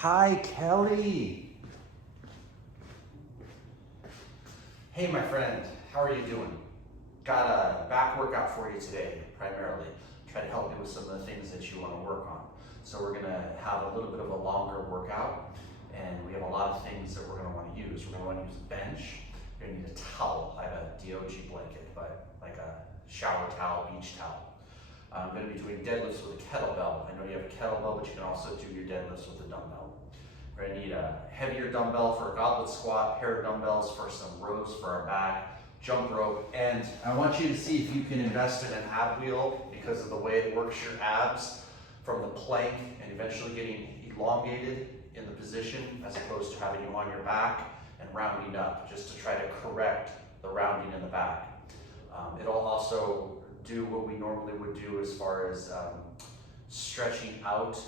Hi, Kelly. Hey my friend, how are you doing? Got a back workout for you today, primarily. Try to help you with some of the things that you want to work on. So we're gonna have a little bit of a longer workout, and we have a lot of things that we're gonna want to use. We're gonna want to use a bench. You're gonna need a towel. I have a DOG blanket, but like a shower towel, beach towel. I'm gonna be doing deadlifts with a kettlebell. I know you have a kettlebell, but you can also do your deadlifts with a dumbbell. We're gonna need a heavier dumbbell for a goblet squat, pair of dumbbells for some rows for our back, jump rope, and I want you to see if you can invest in an ab wheel because of the way it works your abs from the plank and eventually getting elongated in the position as opposed to having you on your back and rounding up, just to try to correct the rounding in the back. It'll also do what we normally would do as far as stretching out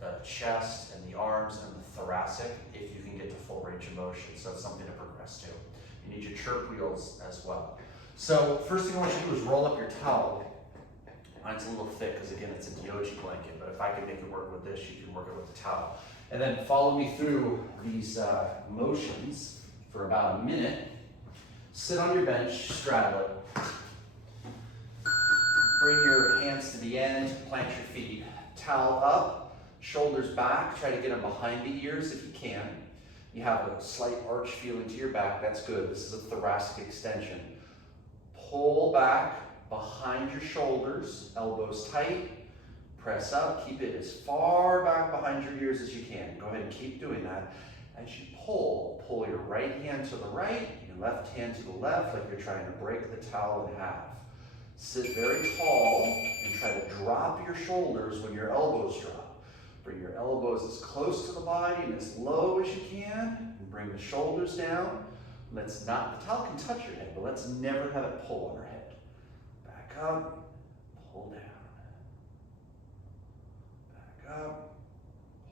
the chest and the arms and the thoracic if you can get to full range of motion. So it's something to progress to. You need your chirp wheels as well. So first thing I want you to do is roll up your towel. Mine's a little thick because again it's a DOG blanket, but if I can make it work with this, you can work it with the towel. And then follow me through these motions for about a minute. Sit on your bench, straddle it. Bring your hands to the end, plant your feet. Towel up, shoulders back, try to get them behind the ears if you can. You have a slight arch feeling to your back, that's good. This is a thoracic extension. Pull back behind your shoulders, elbows tight, press up, keep it as far back behind your ears as you can. Go ahead and keep doing that. As you pull your right hand to the right, your left hand to the left, like you're trying to break the towel in half. Sit very tall and try to drop your shoulders when your elbows drop. Bring your elbows as close to the body and as low as you can, and bring the shoulders down. Let's not, the towel can touch your head, but let's never have it pull on our head. Back up, pull down. Back up,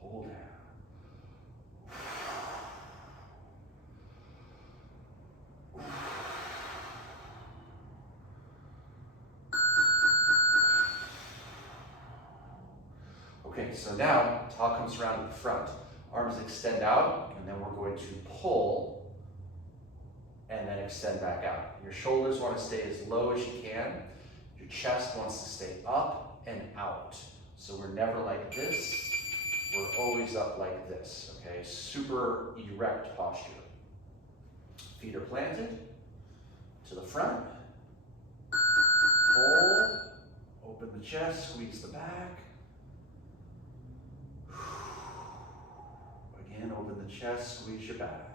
pull down. Okay, so now towel comes around to the front. Arms extend out, and then we're going to pull and then extend back out. Your shoulders want to stay as low as you can. Your chest wants to stay up and out. So we're never like this. We're always up like this, okay? Super erect posture. Feet are planted to the front. Pull, open the chest, squeeze the back. Again, open the chest, squeeze your back.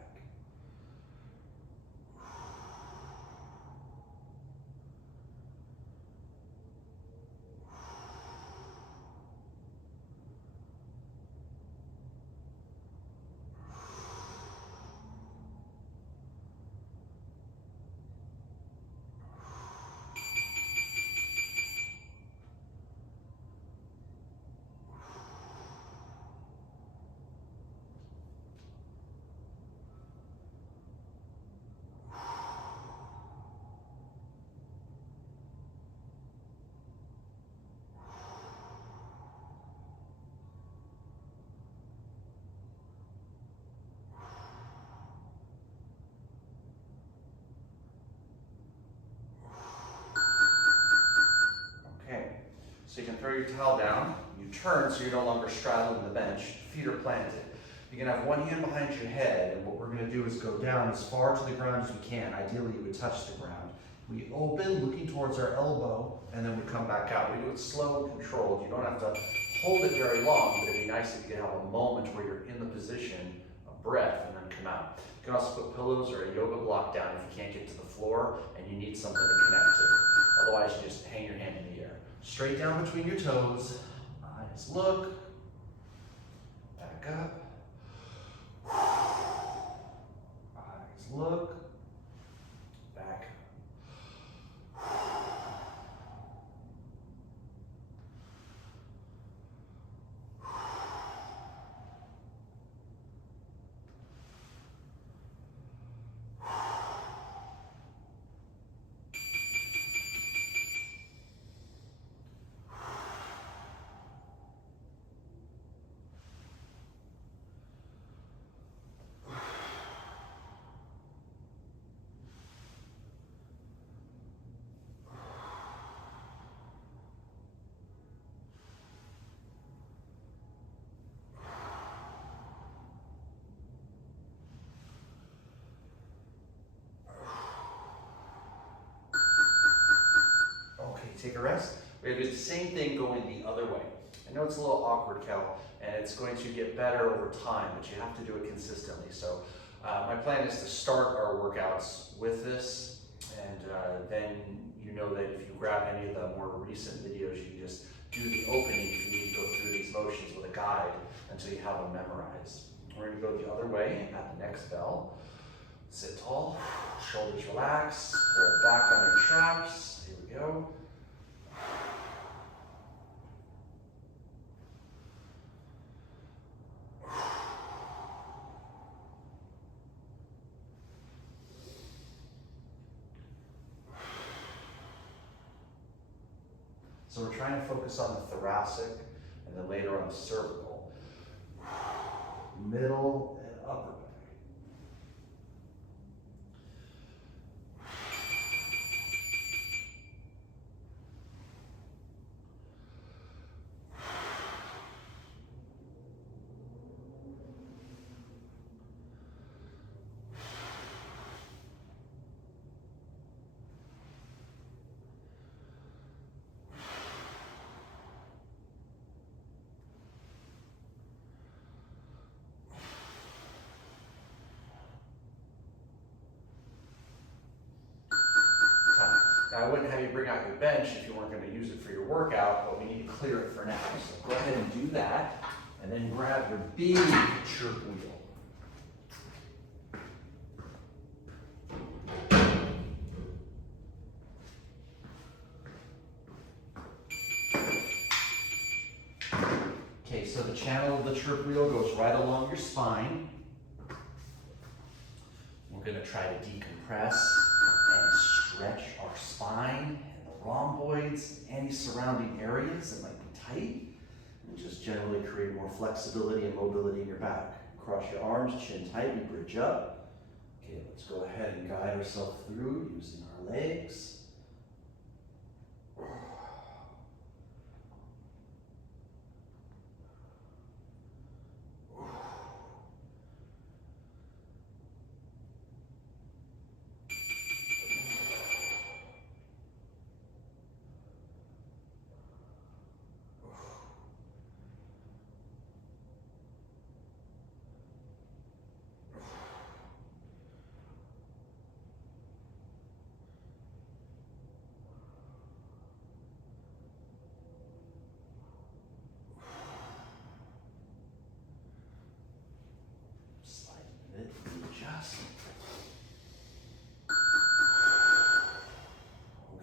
So you can throw your towel down, you turn so you're no longer straddling the bench, feet are planted. You can have one hand behind your head, and what we're gonna do is go down as far to the ground as we can. Ideally, you would touch the ground. We open, looking towards our elbow, and then we come back out. We do it slow and controlled. You don't have to hold it very long, but it'd be nice if you could have a moment where you're in the position, a breath, and then come out. You can also put pillows or a yoga block down if you can't get to the floor and you need something to connect to. Otherwise, you just hang your hand in the air. Straight down between your toes, eyes look, back up, eyes look, back up. take a rest. We're gonna do the same thing going the other way. I know it's a little awkward, Kel, and it's going to get better over time, but you have to do it consistently. So my plan is to start our workouts with this, and then you know that if you grab any of the more recent videos, you can just do the opening if you need to go through these motions with a guide until you have them memorized. We're gonna go the other way at the next bell. Sit tall, shoulders relax, pull back on your traps. Here we go. So we're trying to focus on the thoracic and then later on the cervical, middle and upper back. I wouldn't have you bring out your bench if you weren't going to use it for your workout, but we need to clear it for now. So go ahead and do that, and then grab your big chirp wheel. Okay, so the channel of the chirp wheel goes right along your spine. We're going to try to decompress and stretch our spine and the rhomboids, any surrounding areas that might be tight, and just generally create more flexibility and mobility in your back. Cross your arms, chin tightly, bridge up. Okay, let's go ahead and guide ourselves through using our legs.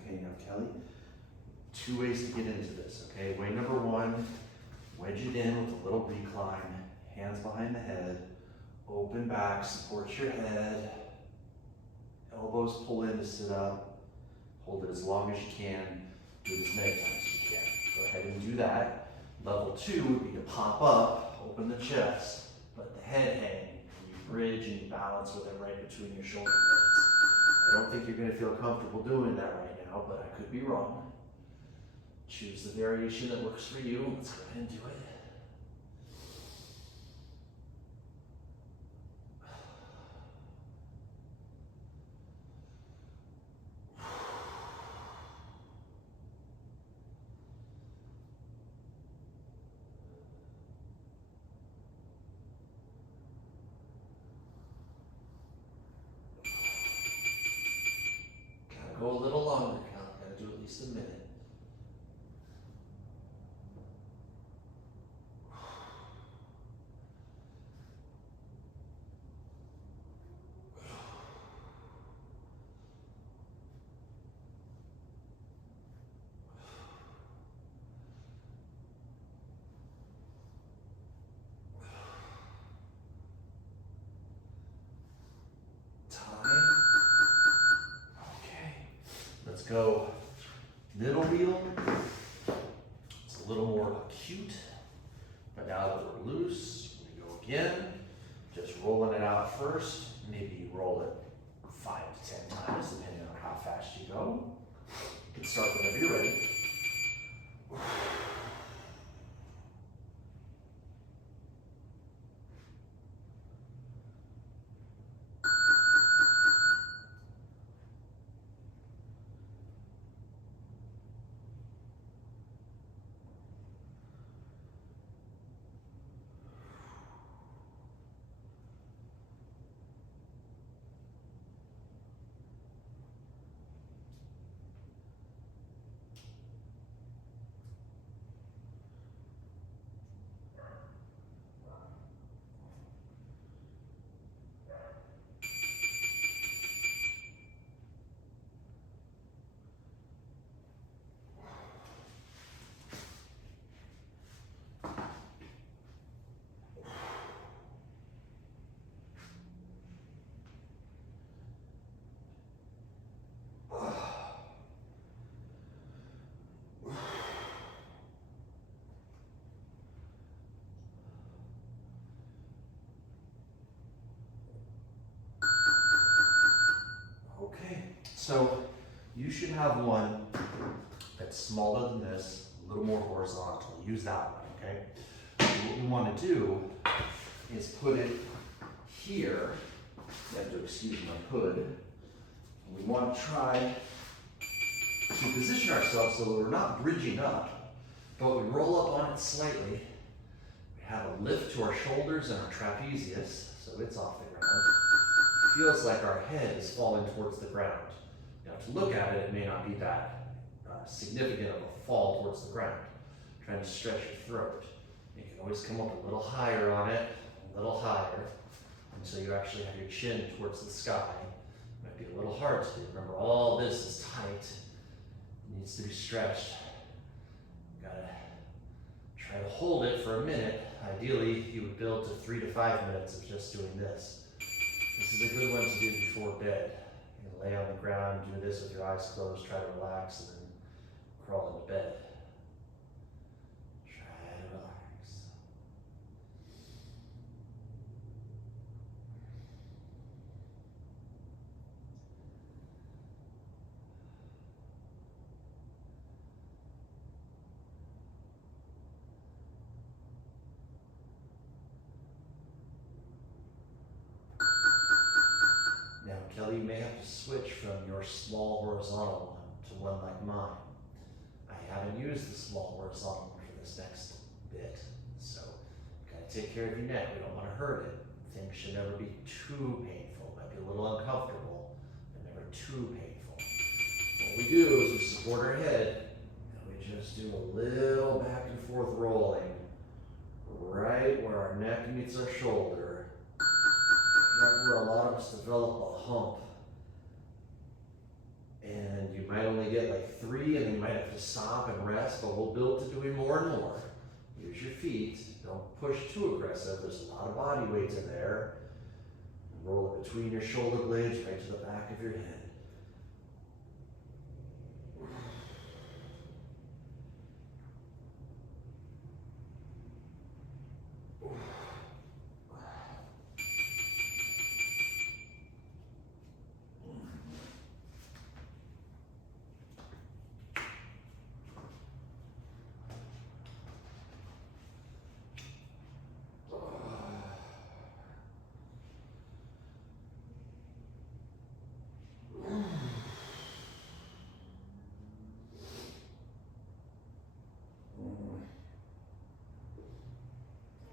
Okay, now Kelly, two ways to get into this, okay? Way number one, wedge it in with a little recline, hands behind the head, open back, support your head, elbows pull in to sit up, hold it as long as you can, do it as many times as you can. Go ahead and do that. Level two would be to pop up, open the chest, let the head hang, and you bridge and you balance with it right between your shoulder blades. I don't think you're going to feel comfortable doing that right now, but I could be wrong. Choose the variation that works for you. Let's go ahead and do it. Gotta go a little longer, Cal. Gotta do at least a minute. Go middle wheel. It's a little more acute, but now that we're loose, we go again. Just rolling it out first. Maybe roll it 5 to 10 times, depending on how fast you go. You can start whenever you're ready. So you should have one that's smaller than this, a little more horizontal. Use that one, okay? So what we want to do is put it here. You have to excuse my hood. We want to try to position ourselves so that we're not bridging up, but we roll up on it slightly. We have a lift to our shoulders and our trapezius, so it's off the ground. Feels like our head is falling towards the ground. Now, to look at it, it may not be that significant of a fall towards the ground. Trying to stretch your throat. You can always come up a little higher on it, a little higher, until you actually have your chin towards the sky. It might be a little hard to do. Remember, all this is tight. It needs to be stretched. You gotta try to hold it for a minute. Ideally, you would build to 3 to 5 minutes of just doing this. This is a good one to do before bed. You can lay on the ground, do this with your eyes closed, try to relax, and then crawl into bed. Try to relax. Now, Kelly, you may have to switch from your small horizontal one to one like mine. I haven't used the small horizontal one for this next bit, so you gotta take care of your neck. We don't want to hurt it. Things should never be too painful. Might be a little uncomfortable, but never too painful. What we do is we support our head, and we just do a little back and forth rolling, right where our neck meets our shoulder, right where a lot of us develop a hump. And you might only get like 3, and then you might have to stop and rest, but we'll build to doing more and more. Use your feet. Don't push too aggressive. There's a lot of body weight in there. Roll it between your shoulder blades right to the back of your head.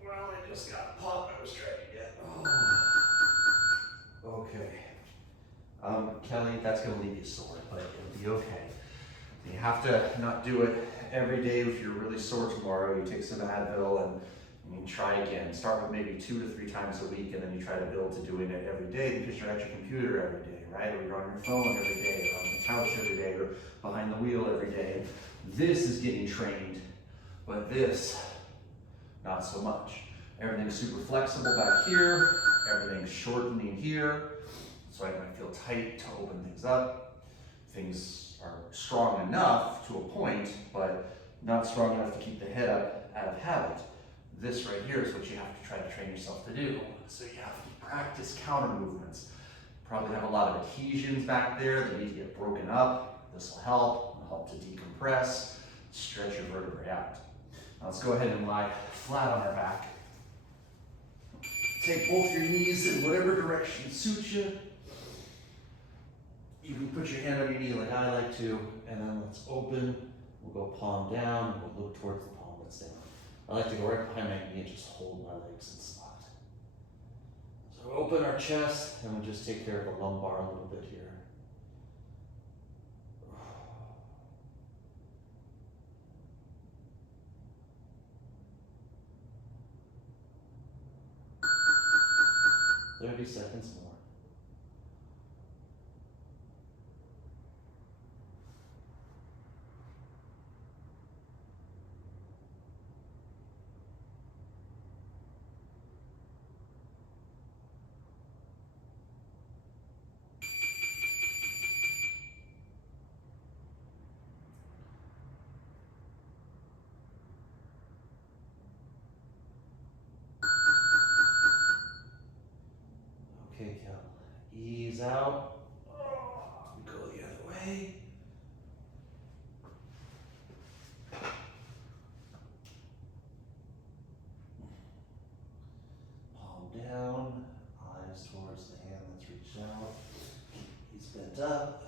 Well, I just got a pop I was trying to get. Oh. Okay. Kelly, that's going to leave you sore, but it'll be okay. You have to not do it every day. If you're really sore tomorrow, you take some Advil and you try again. Start with maybe 2 to 3 times a week, and then you try to build to doing it every day because you're at your computer every day, right? Or you're on your phone every day, or on the couch every day, or behind the wheel every day. This is getting trained, but this, not so much. Everything's super flexible back here. Everything's shortening here. So I might feel tight to open things up. Things are strong enough to a point, but not strong enough to keep the head up out of habit. This right here is what you have to try to train yourself to do. So you have to practice counter movements. Probably have a lot of adhesions back there that need to get broken up. This will help. It'll help to decompress, stretch your vertebrae out. Now let's go ahead and lie flat on our back. Take both your knees in whatever direction suits you. You can put your hand on your knee like I like to, and then let's open. We'll go palm down, and we'll look towards the palm that's down. I like to go right behind my knee and just hold my legs in spot. So open our chest, and we'll just take care of the lumbar a little bit here. There. 30 seconds more. Okay, Kel. Ease out. We go the other up.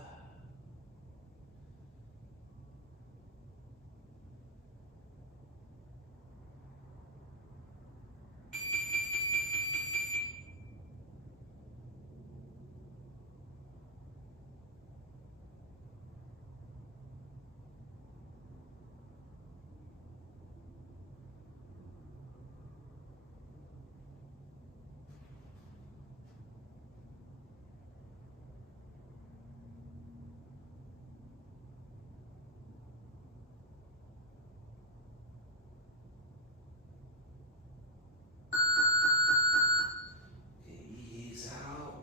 Ease out.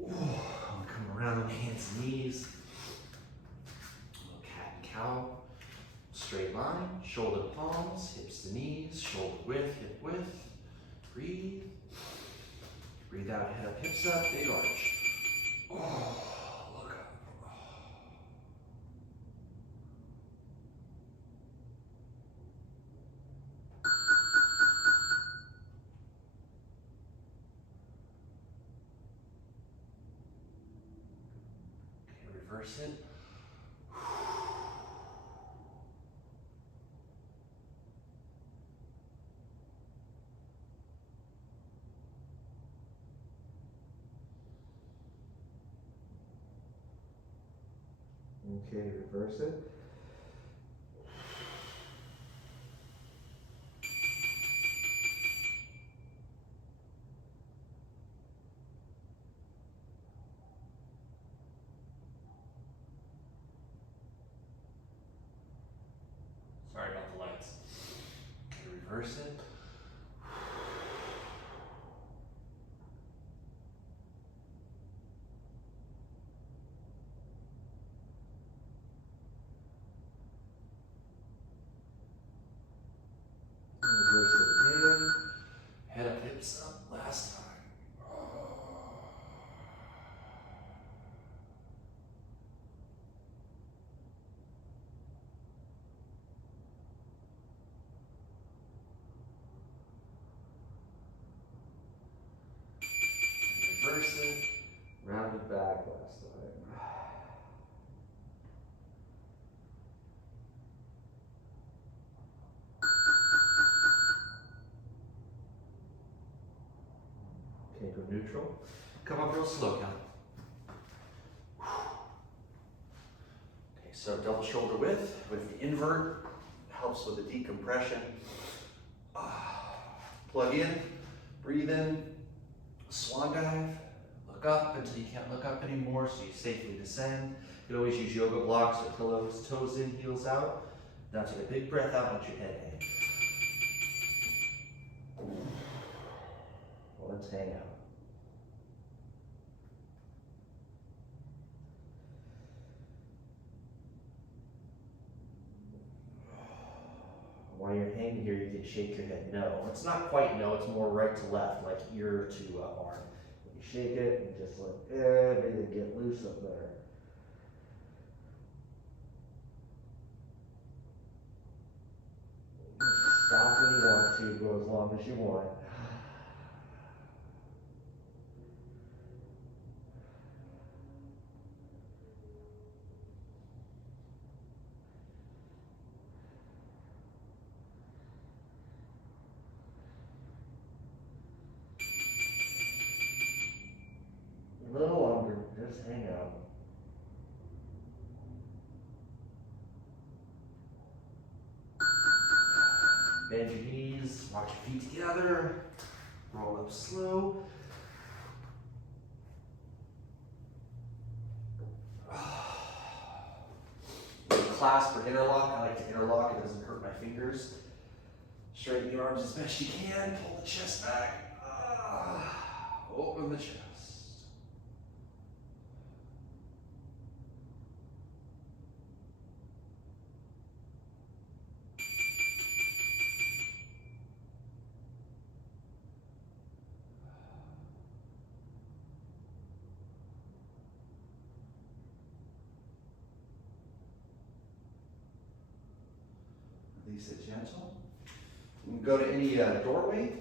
Ooh, I'm gonna come around on hands and knees. Little cat and cow. Straight line, shoulder to palms, hips to knees, shoulder width, hip width. Breathe. Breathe out, head up, hips up, big arch. Oh, look up. Okay, reverse it. Okay, reverse it. Sorry about the lights. Okay, reverse it. Reverse it again. Head up, hips up. Last time. Reverse it. Rounded back last time. Okay, go neutral. Come up real slow, Cal. Okay, so double shoulder width with the invert helps with the decompression. Plug in, breathe in, swan dive, look up until you can't look up anymore so you safely descend. You can always use yoga blocks or pillows, toes in, heels out. Now take a big breath out, let your head hang. Let's hang out. While you're hanging here, you can shake your head no. It's not quite no, it's more right to left, like ear to arm. You shake it and just let everything get loose up there. Stop when you want to, go as long as you want. A little longer, just hang out. Bend your knees, walk your feet together, roll up slow. Clasp or interlock, I like to interlock, it doesn't hurt my fingers. Straighten the arms as best you can, pull the chest back. Open the chest. Release it gentle. You can go to any doorway.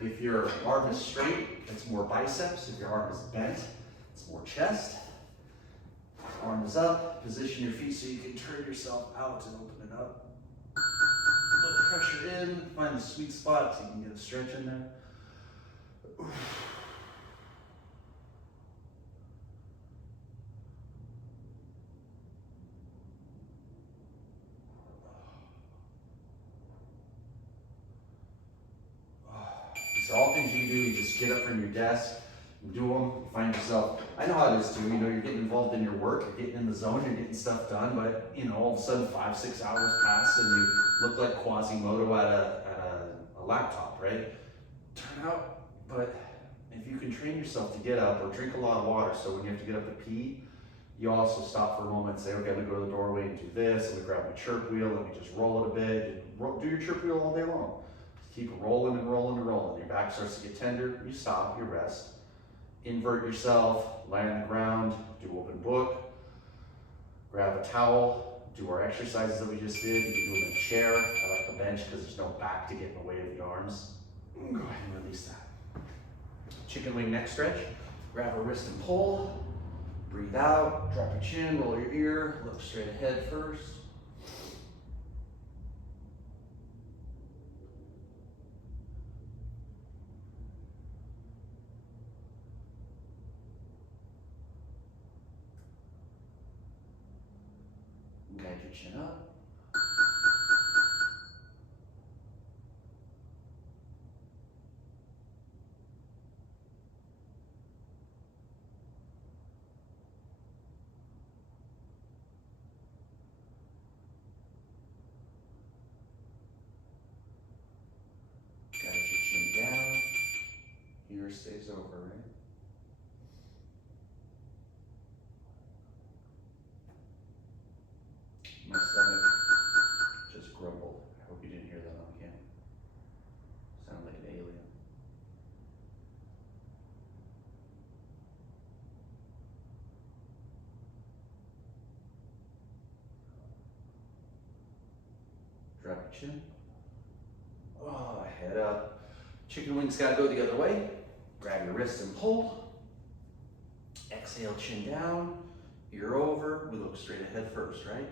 If your arm is straight, it's more biceps. If your arm is bent, Some more chest. Arms up, position your feet so you can turn yourself out and open it up. A little pressure in, find the sweet spot so you can get a stretch in there. These are all things you can do. You just get up from your desk, do them, you find yourself. I know how it is too. You know, you're getting involved in your work, you're getting in the zone, you're getting stuff done, but you know, all of a sudden 5-6 hours pass and you look like Quasimodo at a laptop, right? Turn out, but if you can train yourself to get up or drink a lot of water, so when you have to get up to pee, you also stop for a moment and say, okay, I'm gonna go to the doorway and do this, I'm gonna grab my chirp wheel, let me just roll it a bit, do your chirp wheel all day long. Keep rolling and rolling and rolling. Your back starts to get tender, you stop, you rest. Invert yourself, lie on the ground, do open book, grab a towel, do our exercises that we just did. You can do them in a chair. I like the bench because there's no back to get in the way of the arms. Go ahead and release that. Chicken wing neck stretch. Grab a wrist and pull. Breathe out, drop your chin, roll your ear, look straight ahead first. Guide your chin up. Guide your chin down. Here stays over, right? My stomach just grumbled. I hope you didn't hear that on camera. Sounded like an alien. Drop your chin. Oh, head up. Chicken wings gotta go the other way. Grab your wrist and pull. Exhale, chin down. Ear over. We look straight ahead first, right?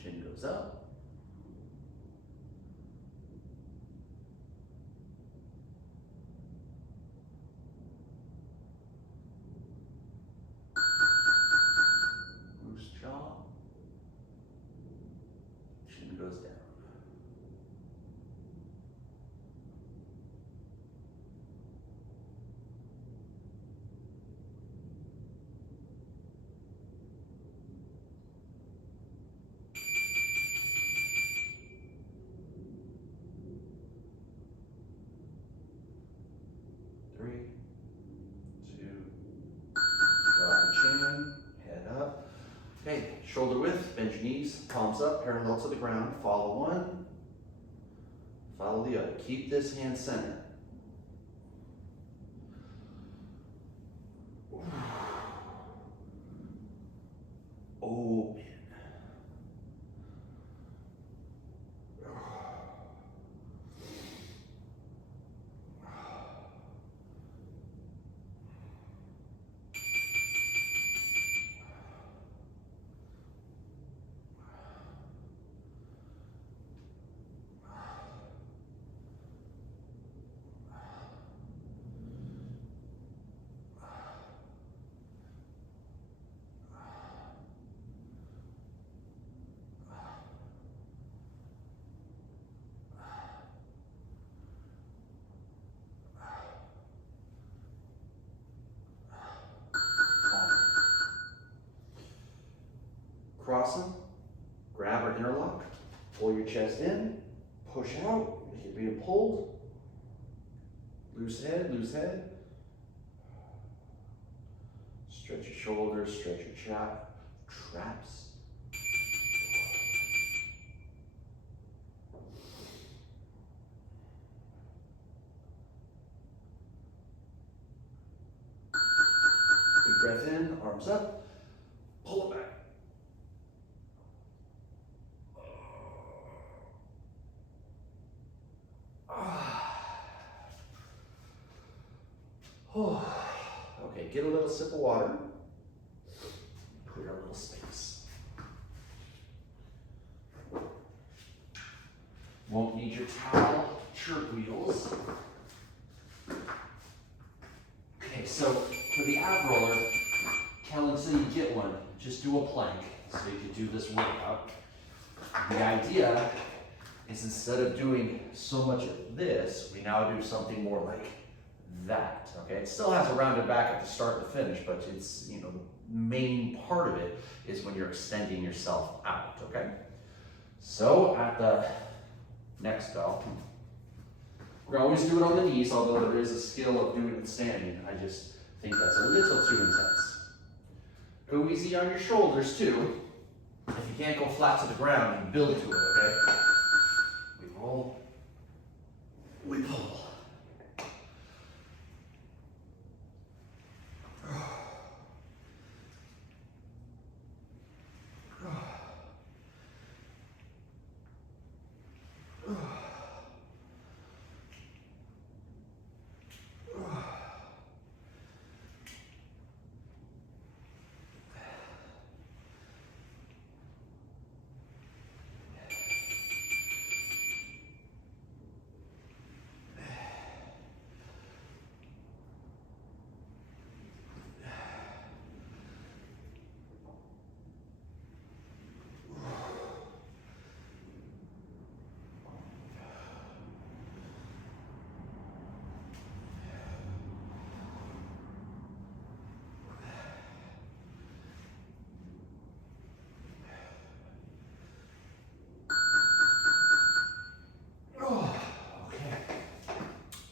Chin goes up. Loose jaw. Chin goes down. Three, two, drop your chin, head up. Okay, shoulder width, bend your knees, palms up, parallel to the ground. Follow one, follow the other. Keep this hand centered. Open. Cross them, grab or interlock, pull your chest in, push out, if you're being pulled, loose head, stretch your shoulders, stretch your chap, traps. Arms up, pull it back. Okay, get a little sip of water. Clear a little space. Won't need your towel, shirt wheels. Okay, so for the ab roller, Kellen said you get one, just do a plank so you can do this workout. The idea is instead of doing so much of this, we now do something more like that, okay? It still has a rounded back at the start and the finish, but it's, the main part of it is when you're extending yourself out, okay? So at the next go, we're gonna always do it on the knees, although there is a skill of doing it standing. I just think that's a little too intense. Go easy on your shoulders too. If you can't go flat to the ground, you build to it, okay? We roll, we pull.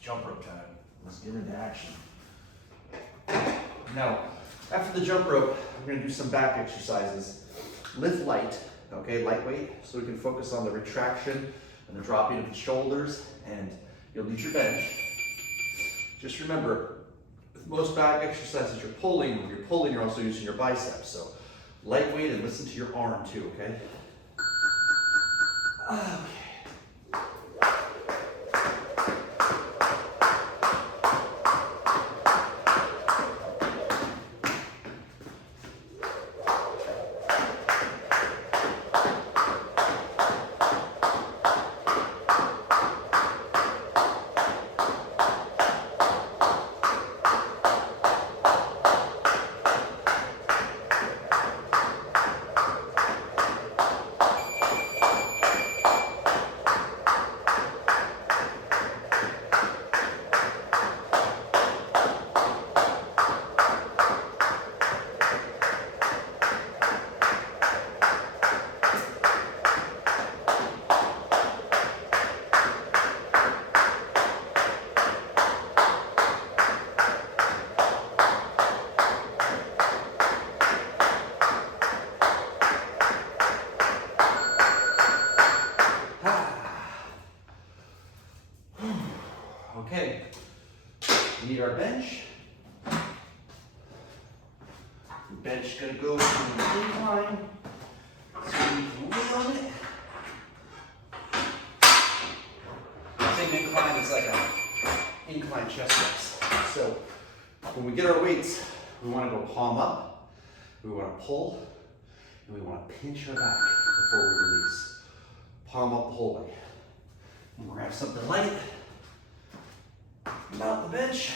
Jump rope time. Let's get into action. Now, after the jump rope, we're gonna do some back exercises. Lift light, okay, lightweight, so we can focus on the retraction and the dropping of the shoulders, and you'll need your bench. Just remember, with most back exercises, you're pulling, you're also using your biceps, so lightweight and listen to your arm too, okay? Okay. Okay, we need our bench. The bench is going to go to an incline, so we need weight on it. Same incline is like an incline chest press. So when we get our weights, we want to go palm up, we want to pull, and we want to pinch our back before we release. Palm up the whole way. And we'll grab something light. Mount the bench,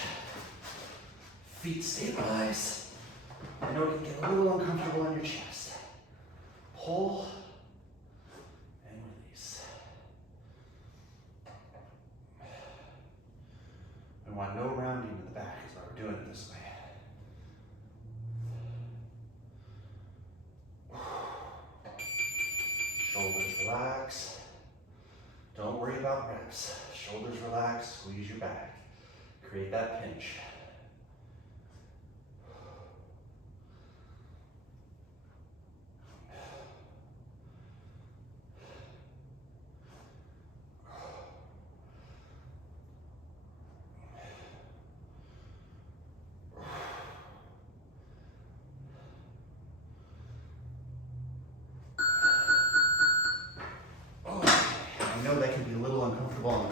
feet stabilize. I know it can get a little uncomfortable on your chest. Pull and release. We want no rounding in the back, is why we're doing it this way. Shoulders relax. Don't worry about reps. Shoulders relax, squeeze your back. Create that pinch.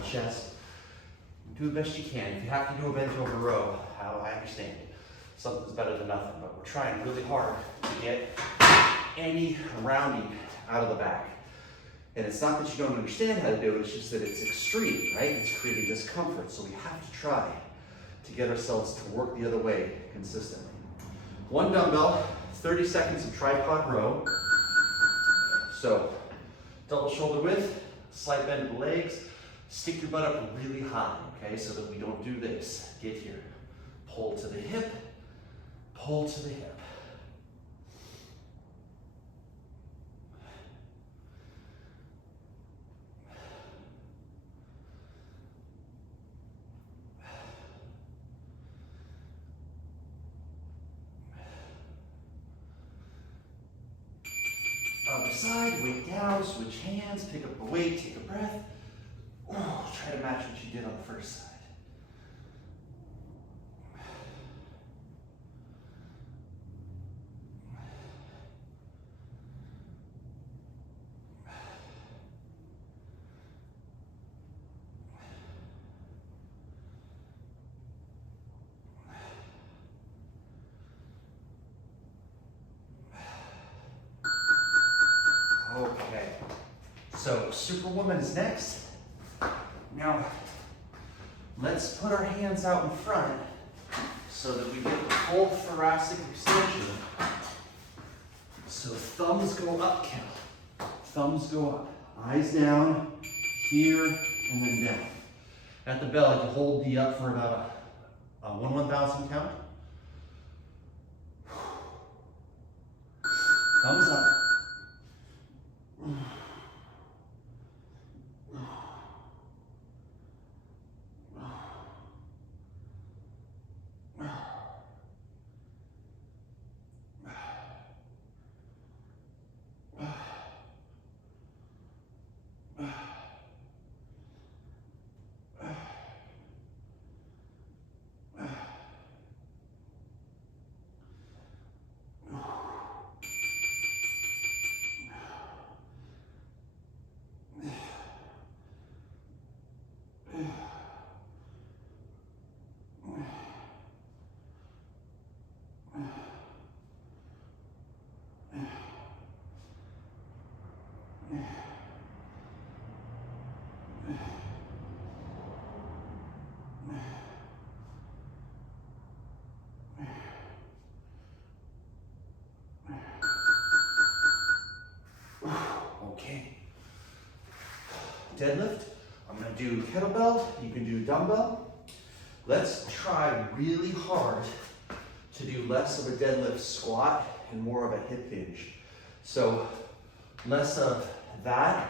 chest. Do the best you can. If you have to do a bent over row, I understand. Something's better than nothing, but we're trying really hard to get any rounding out of the back. And it's not that you don't understand how to do it, it's just that it's extreme, right? It's creating discomfort, so we have to try to get ourselves to work the other way consistently. One dumbbell, 30 seconds of tripod row. So, double shoulder width, slight bend of the legs, stick your butt up really high, okay? So that we don't do this. Get here, pull to the hip, pull to the hip. Other side, weight down, switch hands, pick up a weight, take a breath. Oh, try to match what you did on the first side. Okay, so Superwoman is next. Now, let's put our hands out in front so that we get the full thoracic extension. So thumbs go up, Kel. Thumbs go up. Eyes down, here, and then down. At the belly, to hold the up for about a 1/1000 count. Thumbs up. Okay. Deadlift. I'm going to do kettlebell. You can do dumbbell. Let's try really hard to do less of a deadlift squat and more of a hip hinge. So less of that,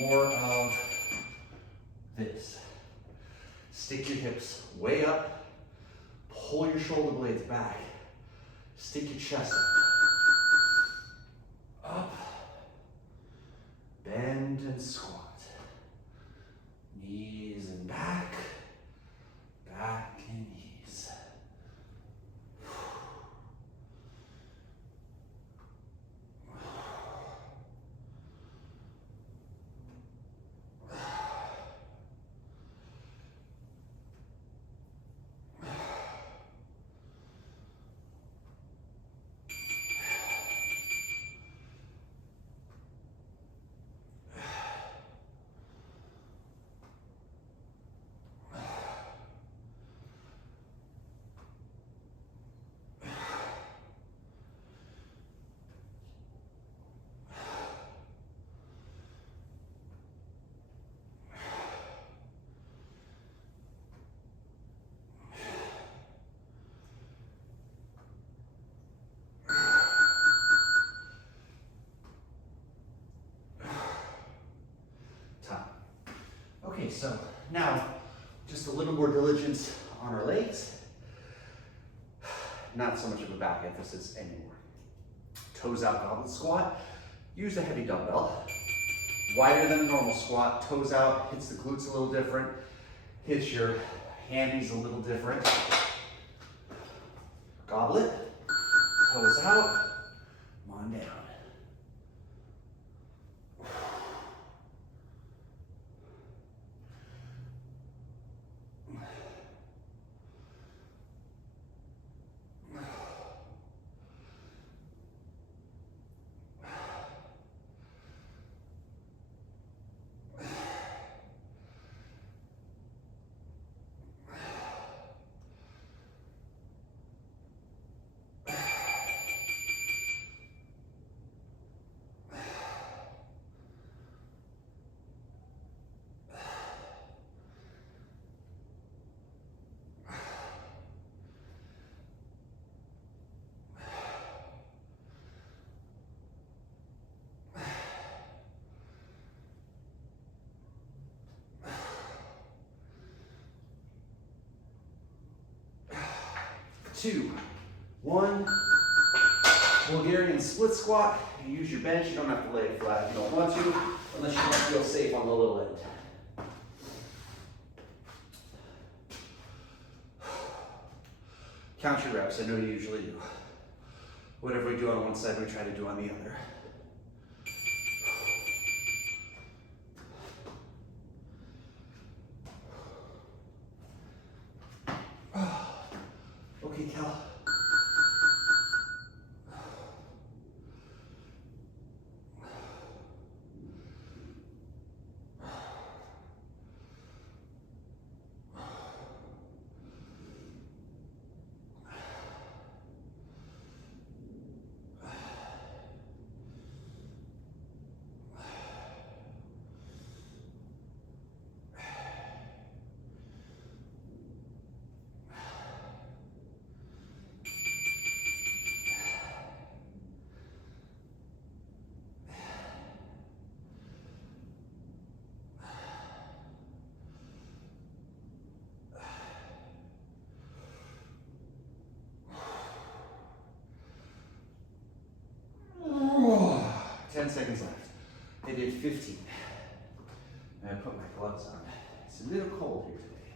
more of this. Stick your hips way up, pull your shoulder blades back, stick your chest up, bend and squat. Knees and back, back and knees. Okay, so now just a little more diligence on our legs. Not so much of a back emphasis anymore. Toes out goblet squat. Use a heavy dumbbell. Wider than a normal squat. Toes out, hits the glutes a little different. Hits your handies a little different. Goblet. Toes out. Come on down. 2, 1. Bulgarian split squat. You use your bench. You don't have to lay it flat if you don't want to, unless you don't feel safe on the little end. Count your reps. I know you usually do. Whatever we do on one side, we try to do on the other. Okay, Cal. Oh, 10 seconds left. I did 15. And I put my gloves on. It's a little cold here today.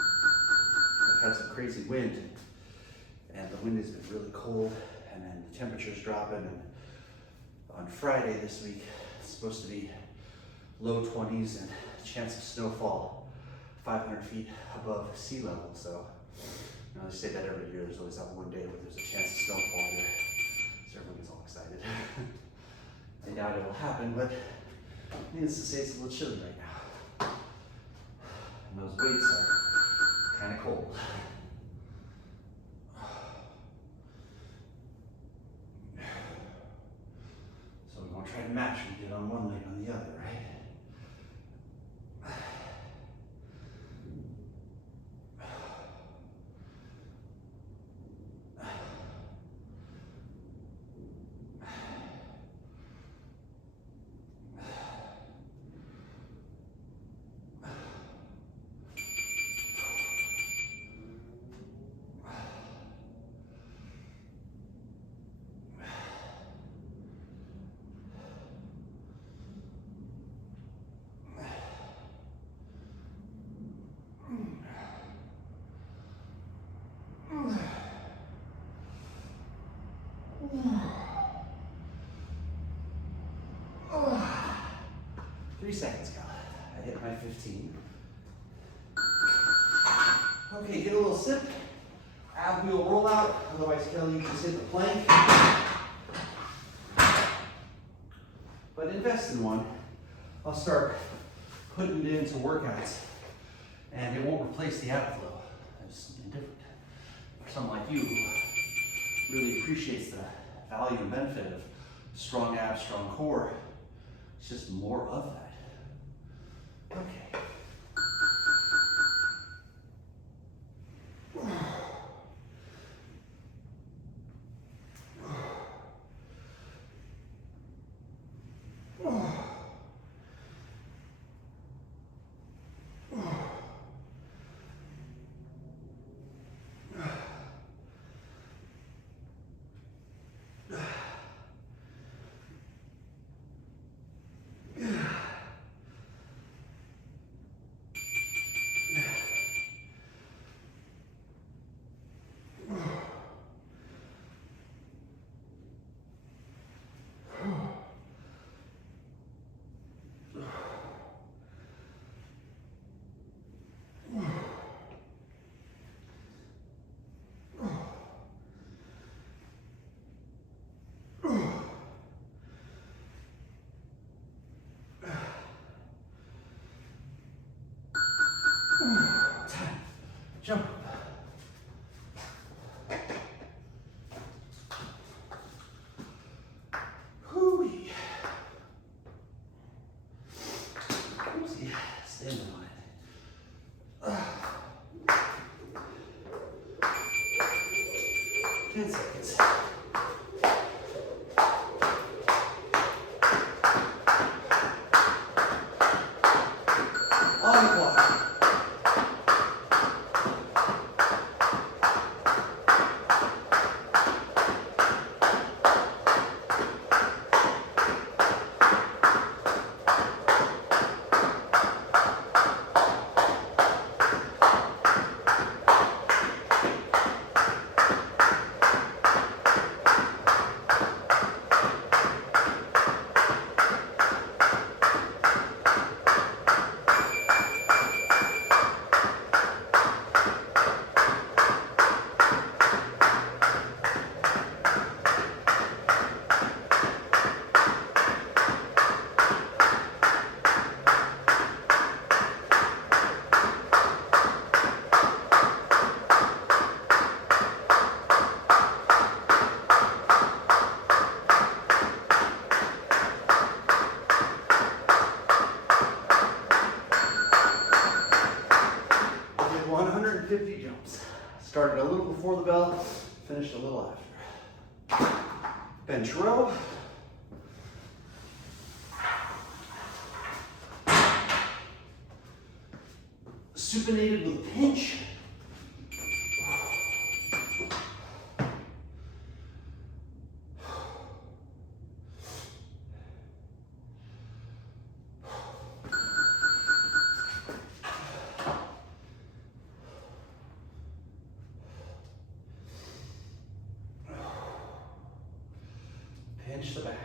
I've had some crazy wind, and the wind has been really cold, and then the temperature's dropping, and on Friday this week, it's supposed to be low 20s and chance of snowfall 500 feet above sea level, so you know, they say that every year. There's always that one day where there's a chance of snowfall here. So everyone gets all excited. I doubt it will happen, but needless to say, it's a little chilly right now. And those weights are kind of cold. So we won't try to match what we did on one leg on the other, right? Oh. 3 seconds, Cal. I hit my 15. Okay, get a little sip. Ab wheel roll out. Otherwise, Kelly, you just hit the plank. But invest in one. I'll start putting it into workouts, and it won't replace the ab flow. It's something different. For someone like you who really appreciates the value and benefit of strong abs, strong core, it's just more of that. Okay. Jump. Hoo-wee. Oopsie. Stand on it. 10 seconds. On the clock. finished a little after. Bench row. Supinated with a pinch. Pinch the back.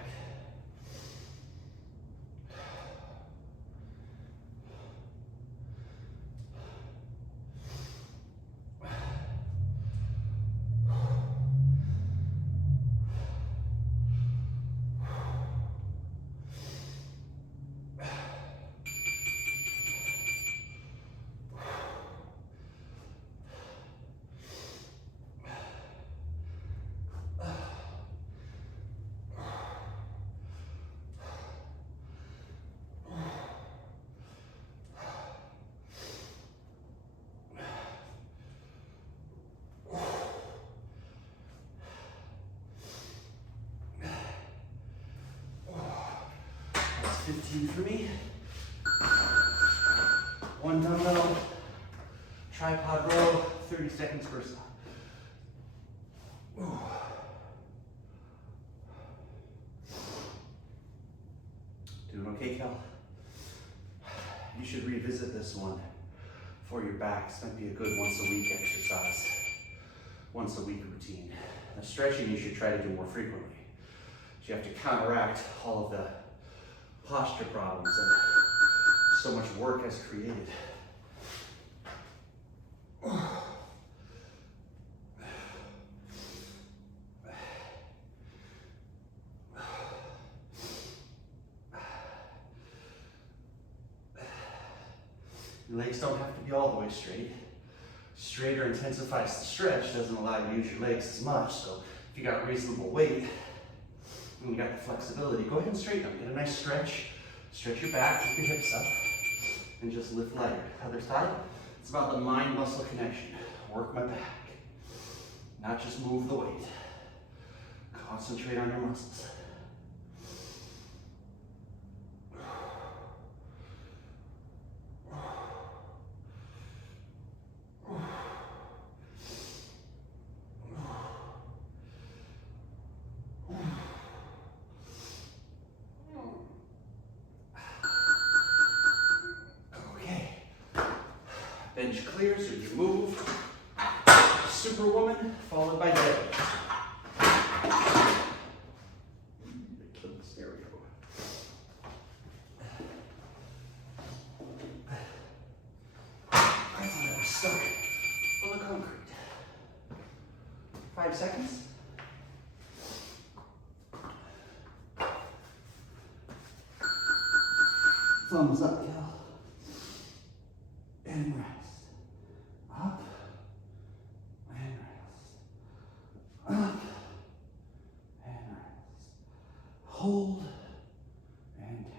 That's 15 for me. One dumbbell, tripod row, 30 seconds per side. Ooh. Doing okay, Cal? You should revisit this one for your back. This might be a good once a week exercise, once a week routine. The stretching you should try to do more frequently. So you have to counteract all of the posture problems that so much work has created. Your legs don't have to be all the way straight. Straighter intensifies the stretch, doesn't allow you to use your legs as much. So if you got reasonable weight and you got the flexibility, go ahead and straighten them. Get a nice stretch. Stretch your back, keep your hips up, and just lift lighter. Other side, it's about the mind-muscle connection. Work my back, not just move the weight. Concentrate on your muscles. Bench clear, so you move. Superwoman, followed by deadlift. Little stereo. I thought I was stuck on the concrete. 5 seconds. Thumbs up, Cal. And rest. Up and rest. Up and rest. Hold and down.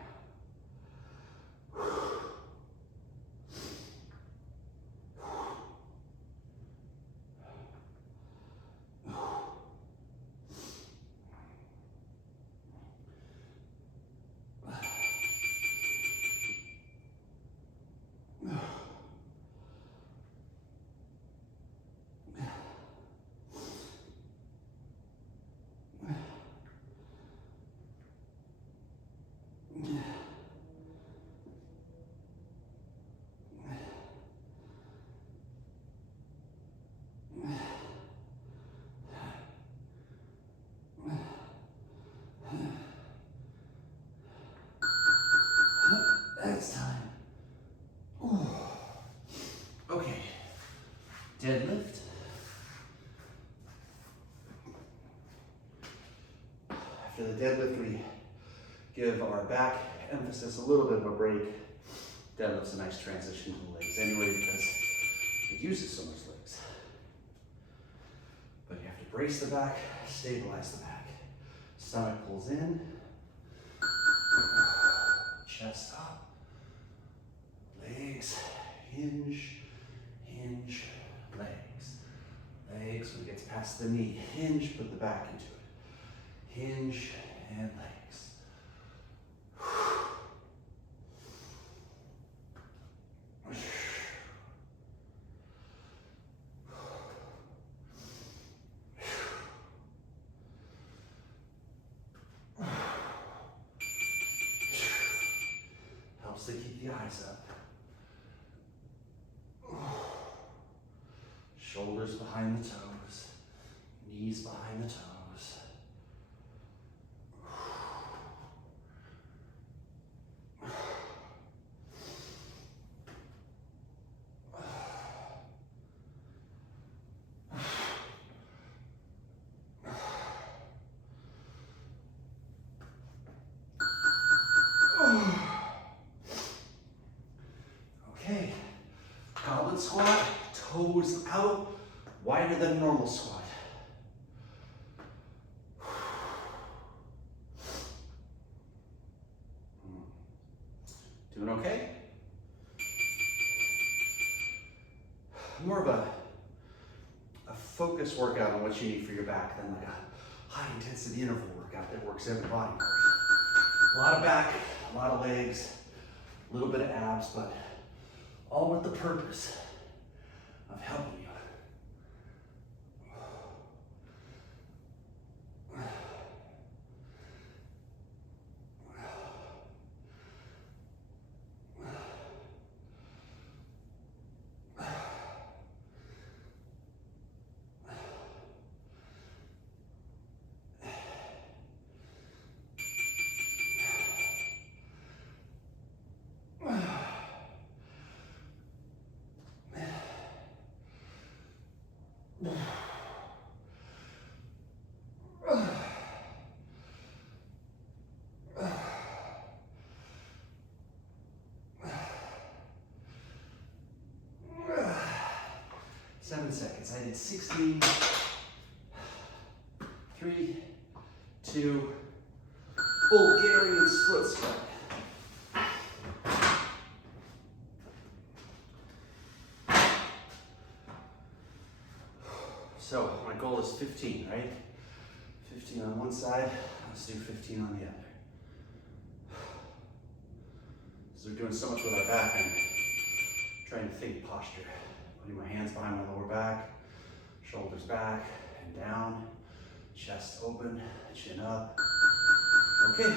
That's time. Ooh. Okay, deadlift. After the deadlift, we give our back emphasis a little bit of a break. Deadlift's a nice transition to the legs anyway because it uses so much legs. But you have to brace the back, stabilize the back. Stomach pulls in, chest up, legs hinge, hinge, legs, legs. legs when it gets past the knee. Hinge, put the back into it. Hinge and legs. Helps to keep the eyes up. Shoulders behind the toes, knees behind the toes. Okay, goblet squat, toes out, wider than normal squat. Doing okay? More of a focus workout on what you need for your back than like a high intensity interval workout that works every body part. A lot of back, a lot of legs, a little bit of abs, but all with the purpose of helping you. Seven seconds. I did 16. 3, 2, Bulgarian split squat. So my goal is 15, right? 15 on one side, let's do 15 on the other. So we're doing so much with our back, I'm trying to think posture. Putting my hands behind my lower back, shoulders back and down, chest open, chin up. Okay.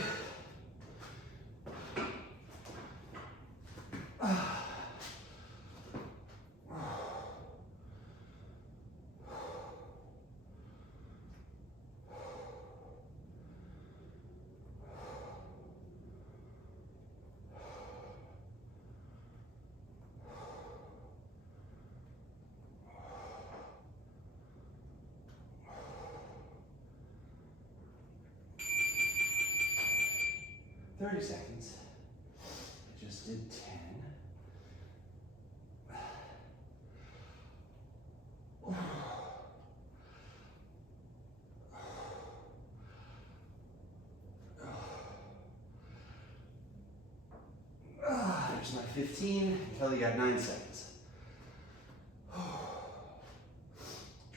$30 seconds. I just did 10. There's my 15. Until you got 9 seconds.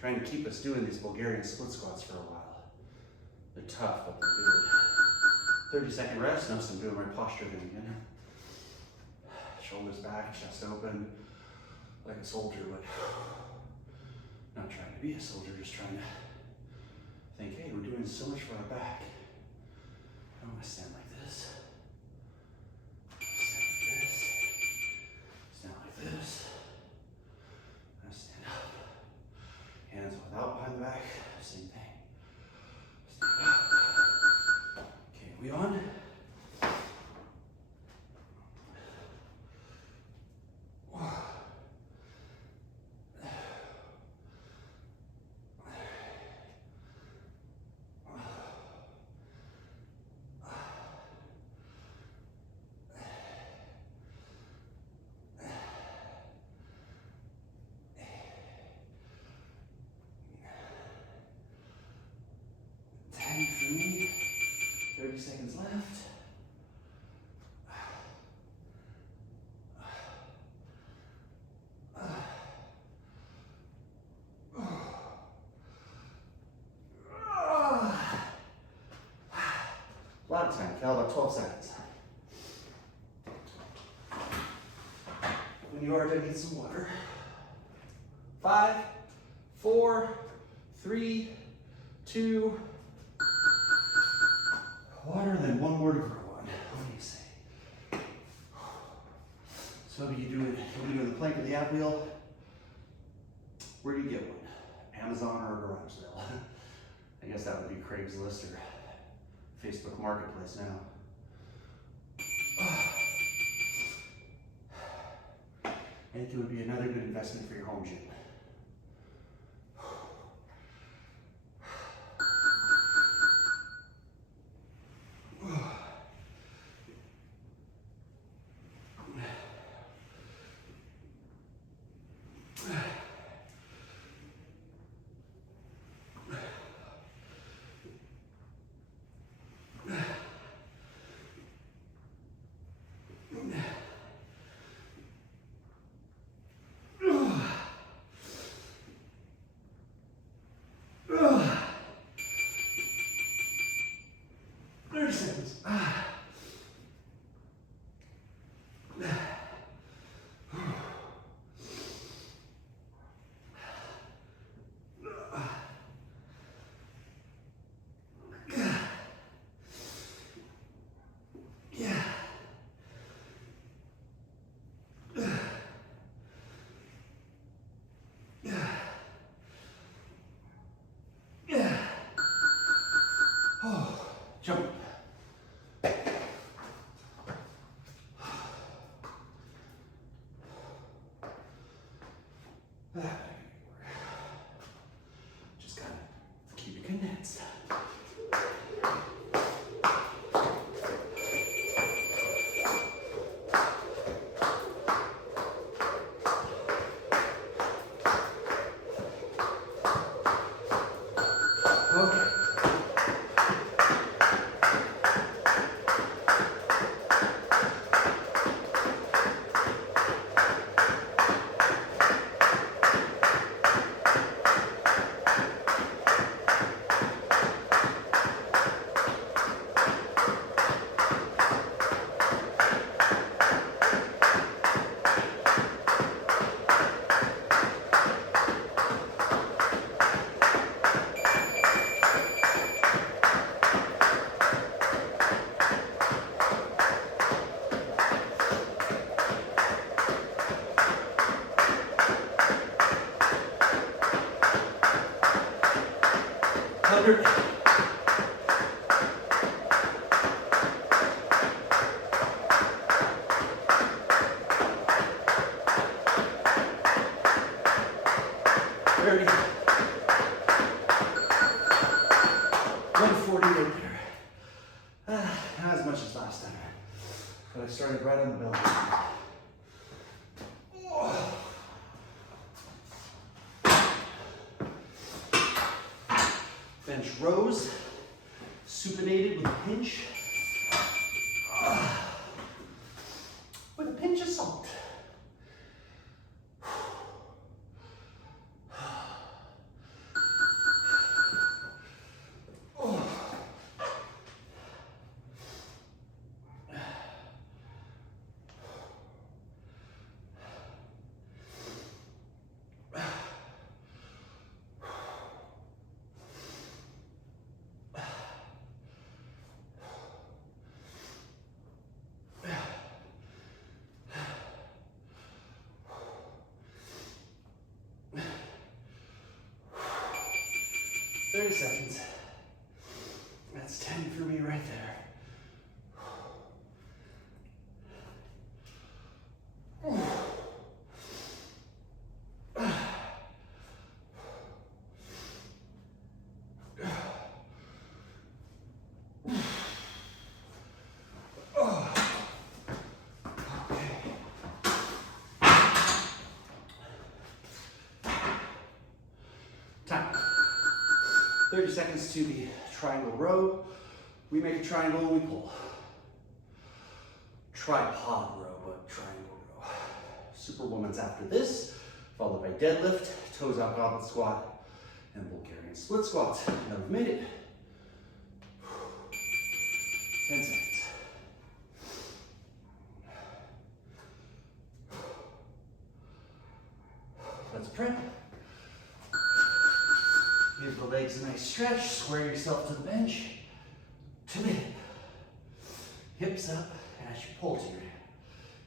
Trying to keep us doing these Bulgarian split squats for a while. They're tough, but they're good. 30-second rest. Notice I'm doing my posture thing again. Shoulders back, chest open, like a soldier, but not trying to be a soldier, just trying to think, hey, we're doing so much for our back. I want to stand like this. Stand like this. I stand up. Hands without behind the back. Same thing. Stand up. Okay, we on? For me, 30 seconds left. A lot of time, Cal, about 12 seconds. When you are done, need some water. 5, 4, 3, 2, water, then one more to grow on. What do you say? So you doing the plank or the ab wheel? Where do you get one? Amazon or a garage sale? I guess that would be Craigslist or Facebook Marketplace now. I think it would be another good investment for your home gym. Jump. Just gotta keep it condensed. Okay. Dirty. 148 there. Not as much as last time, but I started right on the belly. Bench rows, supinated with a pinch. With a pinch of salt. Seconds. That's 10 for me right there. Time. 30 seconds to the triangle row. We make a triangle and we pull. Tripod row, but triangle row. Superwoman's after this, followed by deadlift, toes out goblet squat, and Bulgarian split squats. Now we've made it. 10 seconds. Let's prep. Give the legs a nice stretch. Square yourself to the bench, to the hip. Hips up as you pull to your hip.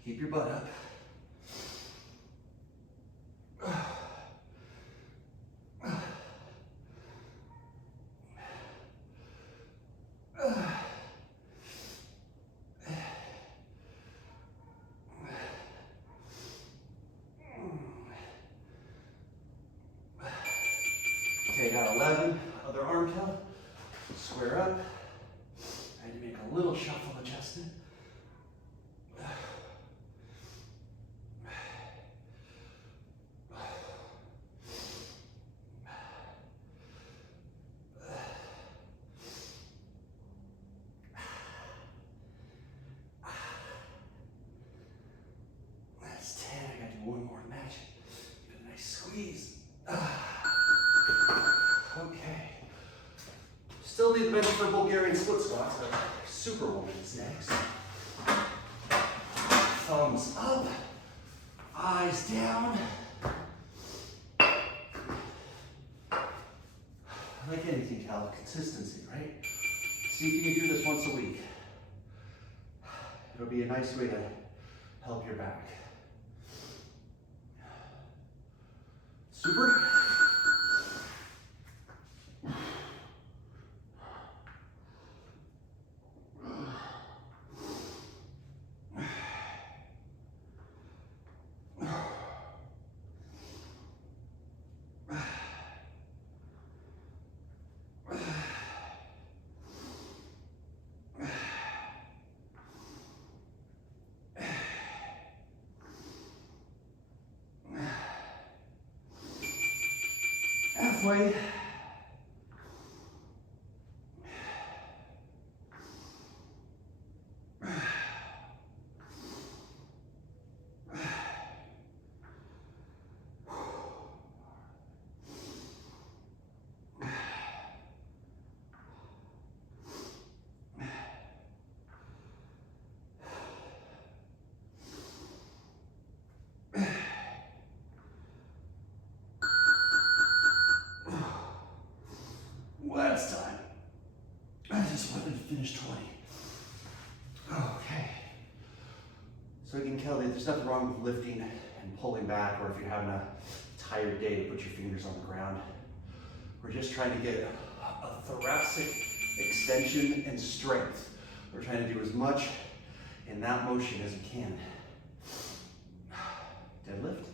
Keep your butt up. Okay, got 11. Other arm count. Square up. I had to make a little shuffle adjustment. That's 10. I gotta do one more to match it. Give it a nice squeeze. Okay. Still need the bench for Bulgarian split squats, but Superwoman is next. Thumbs up, eyes down. Like anything, Cal, consistency, right? See if you can do this once a week. It'll be a nice way to help your back. Super. Halfway. Last time. I just wanted to finish 20. Okay. So again, Kelly, there's nothing wrong with lifting and pulling back, or if you're having a tired day, to put your fingers on the ground. We're just trying to get a thoracic extension and strength. We're trying to do as much in that motion as we can. Deadlift.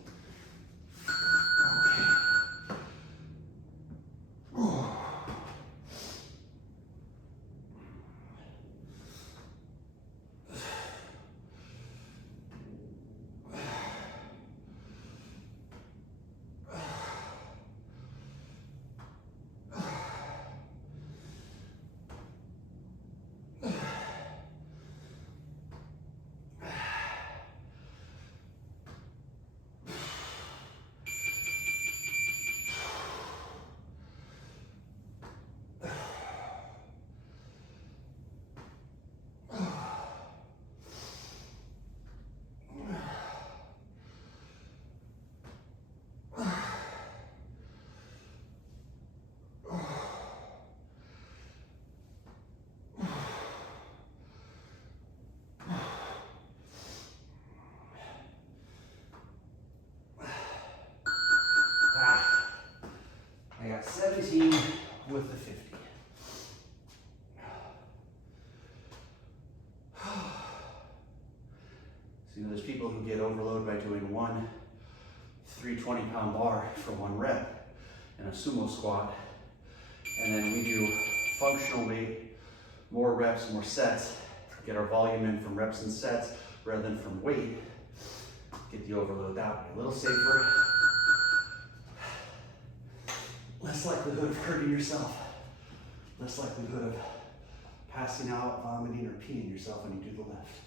I got 17 with the 50. So there's people who get overload by doing one 320-pound bar for one rep in a sumo squat. And then we do functional weight, more reps, more sets, get our volume in from reps and sets rather than from weight. Get the overload that way. A little safer. Less likelihood of hurting yourself. Less likelihood of passing out, vomiting, or peeing yourself when you do the lift.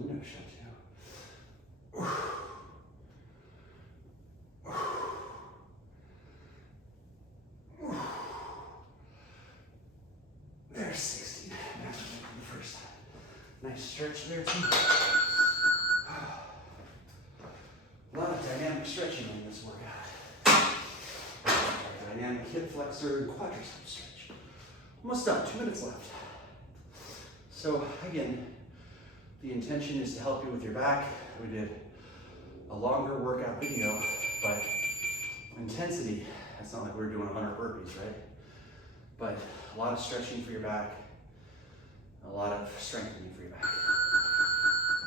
window shut too. There's 60. Back to the first time. Nice stretch there too. A lot of dynamic stretching in this workout. Dynamic hip flexor and quadricep stretch. Almost done, 2 minutes left. So again, the intention is to help you with your back. We did a longer workout video, but intensity, it's not like we were doing 100 burpees, right? But a lot of stretching for your back, a lot of strengthening for your back.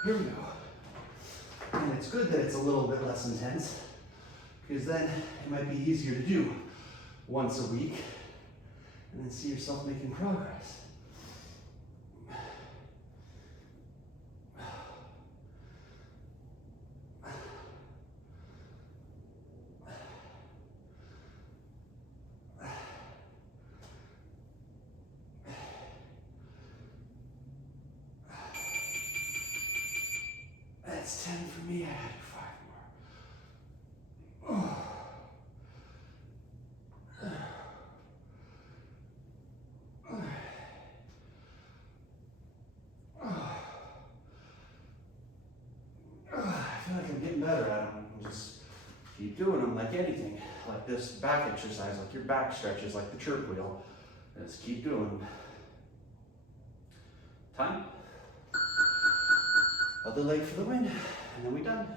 Here we go. And it's good that it's a little bit less intense, because then it might be easier to do once a week and then see yourself making progress. That's 10 for me. I had 5 more. I feel like I'm getting better at them. Just keep doing them like anything. Like this back exercise, like your back stretches, like the chirp wheel. Just keep doing them. Time. Other leg for the win, and then we're done.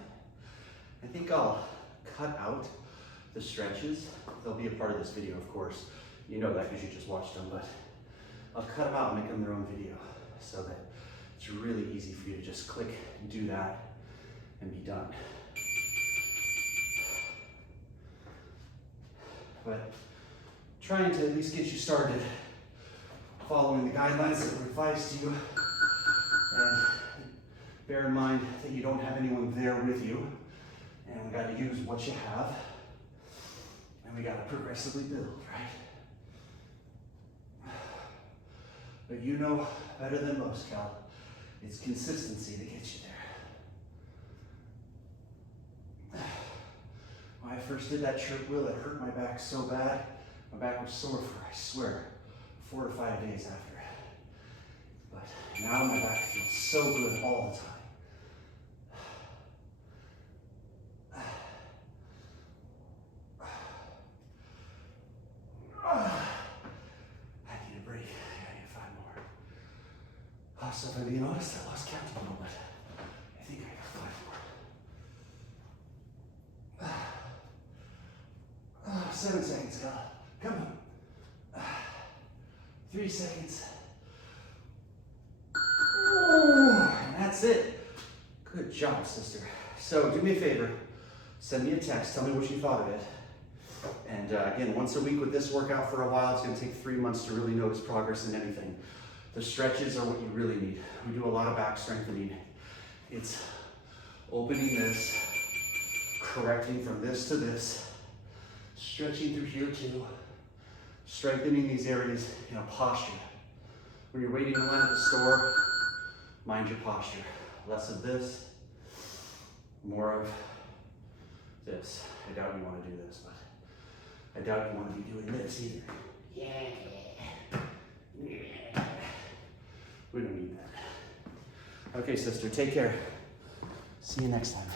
I think I'll cut out the stretches. They'll be a part of this video, of course. You know that because you just watched them, but I'll cut them out and make them their own video so that it's really easy for you to just click and do that and be done. But trying to at least get you started following the guidelines that were advised to you, and bear in mind that you don't have anyone there with you, and we got to use what you have, and we got to progressively build, right? But you know better than most, Cal, it's consistency that gets you there. When I first did that chirp wheel, it hurt my back so bad. My back was sore for, I swear, 4 to 5 days after. But now my back feels so good all the time. I need a break. I need 5 more. So if I'm being honest, I lost count a little bit. I think I got 5 more. 7 seconds, Cal. Come on. 3 seconds. And that's it. Good job, sister. So do me a favor. Send me a text. Tell me what you thought of it. And again, once a week with this workout for a while. It's going to take 3 months to really notice progress in anything. The stretches are what you really need. We do a lot of back strengthening. It's opening this, correcting from this to this, stretching through here too, strengthening these areas in a posture. When you're waiting in line at the store, mind your posture. Less of this, more of this. I doubt you want to do this, but I doubt you want to be doing this either. Yeah. We don't need that. Okay, sister, take care. See you next time.